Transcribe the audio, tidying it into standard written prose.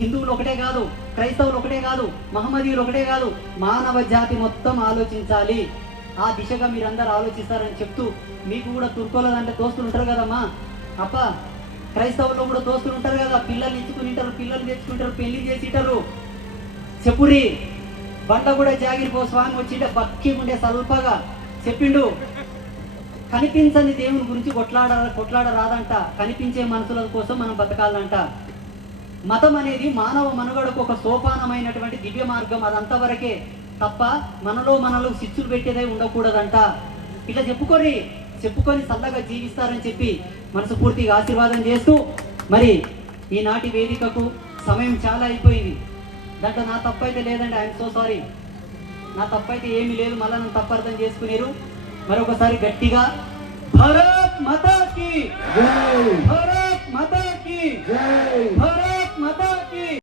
హిందువులు ఒకటే కాదు, క్రైస్తవులు ఒకటే కాదు, మహమ్మదీయులు ఒకటే కాదు, మానవ జాతి మొత్తం ఆలోచించాలి. ఆ దిశగా మీరందరూ ఆలోచిస్తారని చెప్తూ, మీకు కూడా తుర్కోల దాంట్లో దోస్తులు ఉంటారు కదమ్మా, అప్ప క్రైస్తవుల్లో కూడా దోస్తులు ఉంటారు కదా, పిల్లలు ఇచ్చుకునింటారు, పిల్లలు తెచ్చుకుంటారు, పెళ్లి చేసిటారు. చెప్పురి బండ కూడా జాగిరిపో స్వామి వచ్చింటే బక్కి ఉండే స్వల్పగా చెప్పిండు. కనిపించని దేవుని గురించి కొట్లాడ రాదంట, కనిపించే మనుషుల కోసం మనం బతకాలంట. మతం అనేది మానవ మనుగడకు ఒక సోపానమైనటువంటి దివ్య మార్గం, అదంతవరకే తప్ప మనలో శిచ్చులు పెట్టేదే ఉండకూడదంట. ఇట్లా చెప్పుకొని చల్లగా జీవిస్తారని చెప్పి మనస్ఫూర్తిగా ఆశీర్వాదం చేస్తూ, మరి ఈనాటి వేదికకు సమయం చాలా అయిపోయింది. దాంట్లో నా తప్పైతే లేదండి, ఐఎమ్ సో సారీ, నా తప్పైతే ఏమీ లేదు, మళ్ళీ నన్ను తప్పర్థం చేసుకునేరు. మరొకసారి గట్టిగా భారత్ మాతా కీ జై, భారత్ మాతా కీ జై, భారత్